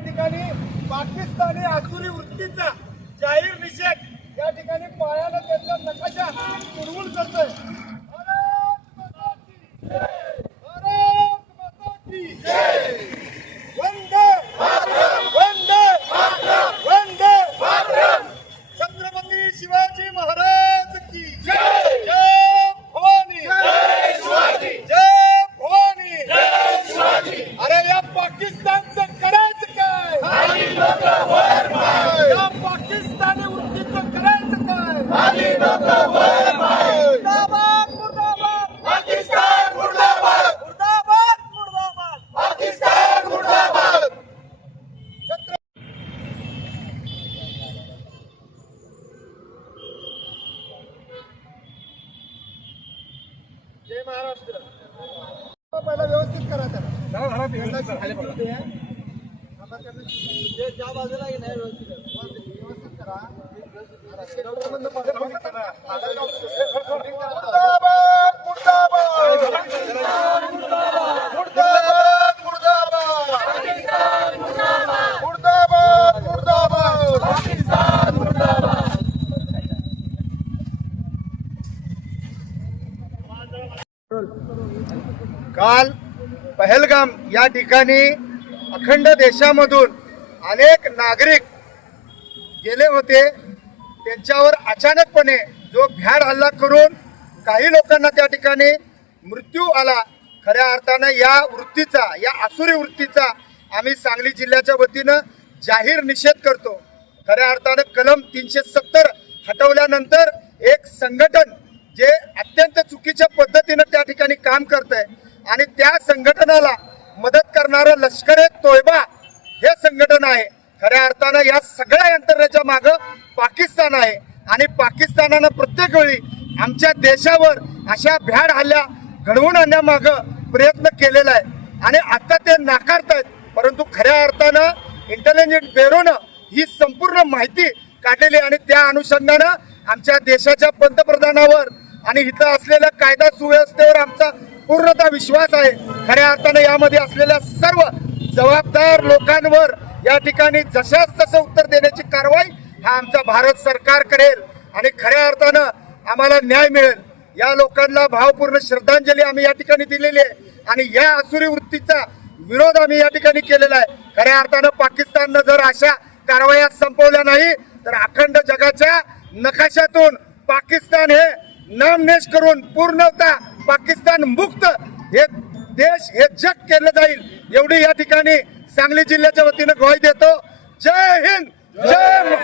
ठिकाणी पाकिस्तानी आसुरी वृत्तीचा जाहीर निषेध या ठिकाणी पायानं त्यांचा नकाशा उडवून करतोय छत्रपती शिवाजी महाराज की जय जय भवानी जय भवानी अरे या पाकिस्तानचं पाकिस्तानी वृत्तीचं करायचं काय? मुर्दाबाद मुर्दाबाद. पाकिस्तान मुर्दाबाद. मुर्दाबाद मुर्दाबाद. पाकिस्तान मुर्दाबाद. जय महाराष्ट्र. पहिला व्यवस्थित करा त्याला. जे ज्या बाजूला आहे ना व्यवस्थित व्यवस्थित करा मुर्दाबाद मुर्दाबाद मुर्दाबाद मुर्दाबाद मुर्दाबाद मुर्दाबाद काल पहलगाम या ठिकाणी अखंड देशामधून अनेक नागरिक गेले होते. त्यांच्यावर अचानकपणे जो भ्याड हल्ला करून काही लोकांना त्या ठिकाणी मृत्यू आला खऱ्या अर्थानं या वृत्तीचा या आसुरी वृत्तीचा आम्ही सांगली जिल्ह्याच्या वतीनं जाहीर निषेध करतो. खऱ्या अर्थानं कलम तीनशे सत्तर हटवल्यानंतर एक संघटन जे अत्यंत चुकीच्या पद्धतीनं त्या ठिकाणी काम करत आहे आणि त्या संघटनाला मदत करणारं लष्कर ए तोयबा हे संघटन आहे. खऱ्या अर्थानं या सगळ्या यंत्रणेच्या मागं पाकिस्तान आहे. आणि पाकिस्तानानं प्रत्येक वेळी आमच्या देशावर अशा भ्याड हल्ल्या घडवून आणण्यामागं प्रयत्न केलेला आहे. आणि आता ते नाकारतायत. परंतु खऱ्या अर्थानं इंटेलिजन्स ब्युरोनं ही संपूर्ण माहिती काढलेली आणि त्या अनुषंगानं आमच्या देशाच्या पंतप्रधानावर आणि इथं असलेल्या कायदा सुव्यवस्थेवर आमचा पूर्णतः विश्वास आहे. खऱ्या अर्थानं यामध्ये असलेल्या सर्व जबाबदार लोकांवर या ठिकाणी जशाच तसं उत्तर देण्याची कारवाई हा आमचा भारत सरकार करेल आणि खऱ्या अर्थानं आम्हाला न्याय मिळेल. या लोकांना भावपूर्ण श्रद्धांजली आम्ही या ठिकाणी दिलेली आहे आणि या असुरी वृत्तीचा विरोध आम्ही या ठिकाणी केलेला आहे. खऱ्या अर्थानं पाकिस्ताननं जर अशा कारवाया संपवल्या नाही तर अखंड जगाच्या नकाशातून पाकिस्तान हे नामनेश करून पूर्णतः पाकिस्तान मुक्त हे देश हे जग केलं जाईल. एवढी या ठिकाणी सांगली जिल्ह्याच्या वतीनं ग्वाही देतो. जय हिंद जय